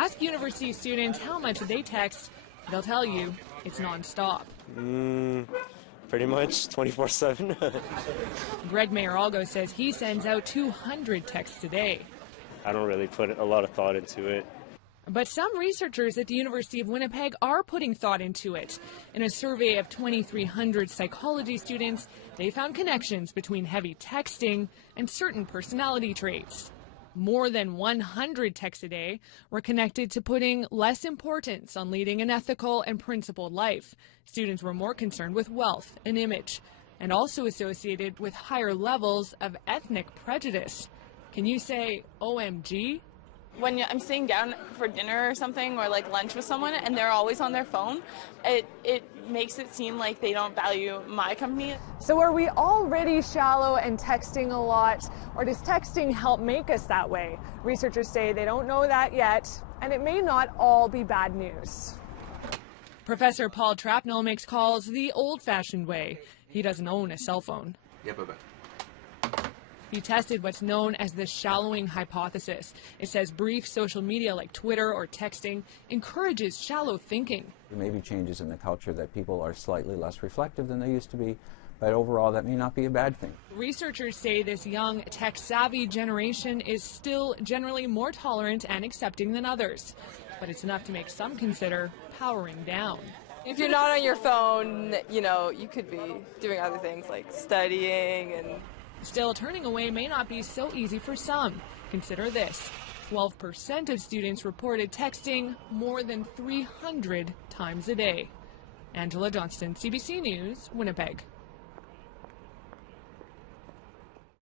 Ask university students how much they text. They'll tell you it's nonstop. Pretty much 24/7. Greg Mayer-Algo says he sends out 200 texts a day. I don't really put a lot of thought into it. But some researchers at the University of Winnipeg are putting thought into it. In a survey of 2,300 psychology students, they found connections between heavy texting and certain personality traits. More than 100 texts a day were connected to putting less importance on leading an ethical and principled life. Students were more concerned with wealth and image, and also associated with higher levels of ethnic prejudice. Can you say OMG? When I'm sitting down for dinner or something, or like lunch with someone, and they're always on their phone, it makes it seem like they don't value my company. So are we already shallow and texting a lot, or does texting help make us that way? Researchers say they don't know that yet, and it may not all be bad news. Professor Paul Trapnell makes calls the old-fashioned way. He doesn't own a cell phone. Yeah, bye-bye. He tested what's known as the shallowing hypothesis. It says brief social media like Twitter or texting encourages shallow thinking. There may be changes in the culture that people are slightly less reflective than they used to be, but overall that may not be a bad thing. Researchers say this young, tech-savvy generation is still generally more tolerant and accepting than others. But it's enough to make some consider powering down. If you're not on your phone, you could be doing other things like studying and... Still, turning away may not be so easy for some. Consider this. 12% of students reported texting more than 300 times a day. Angela Johnston, CBC News, Winnipeg.